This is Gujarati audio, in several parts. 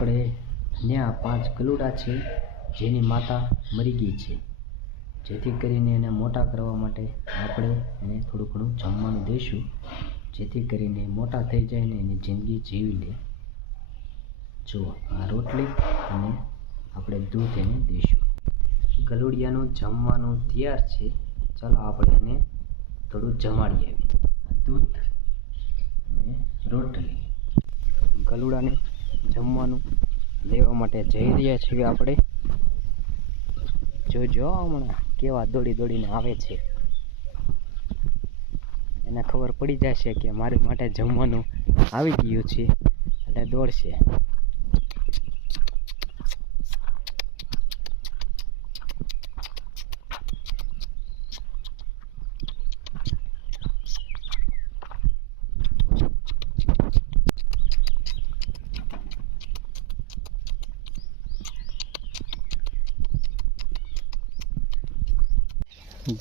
આપણે ત્યાં 5 ગલુડા છે જેની માતા મરી ગઈ છે, જેથી કરીને એને મોટા કરવા માટે આપણે એને થોડું ઘણું જમવાનું દઈશું, જેથી કરીને મોટા થઈ જાય ને એની જિંદગી જીવી લે. જો આ રોટલી અને આપણે દૂધ એને દઈશું. ગલુડિયાનું જમવાનું તૈયાર છે. ચાલો આપણે એને થોડું જમાડી આવીએ. દૂધ અને રોટલી. ગલુડાને જમવાનું લેવા માટે જઈ રહ્યા છીએ આપણે. જોજો હમણાં કેવા દોડી દોડીને આવે છે. એને ખબર પડી જશે કે મારી માટે જમવાનું આવી ગયું છે એટલે દોડશે.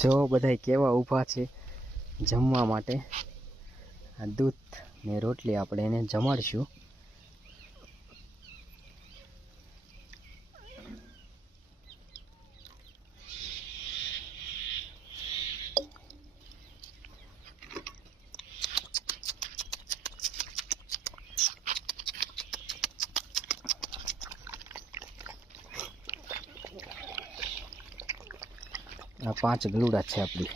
જો બધા કેવા ઊભા છે જમવા માટે. આ દૂધ ને રોટલી આપણે એને જમાડશું. આ 5 ગલુડા છે આપણી.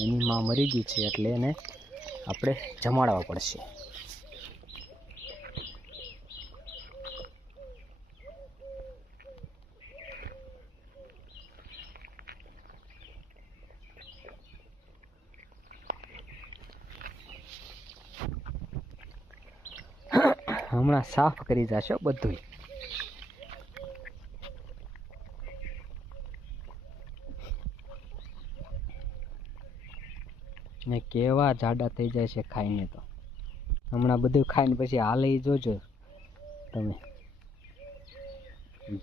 એની માં મરી ગઈ છે એટલે એને આપણે જમાડવા પડશે. હમણાં સાફ કરી જશો બધું. ને કેવા જાડા થઈ જાય છે ખાઈને. તો હમણાં બધું ખાઈને પછી હાલે જોજો તમે.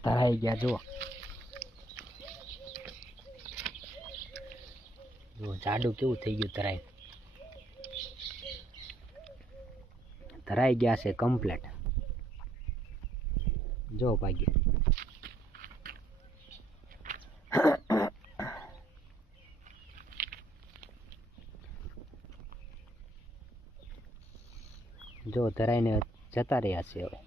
ધરાઈ ગયા જો જાડું કેવું થઈ ગયું. ધરાઈ ગયા છે કમ્પ્લેટ. જો ભાગ્ય જો ધરાઈને જતા રહ્યા છે હવે.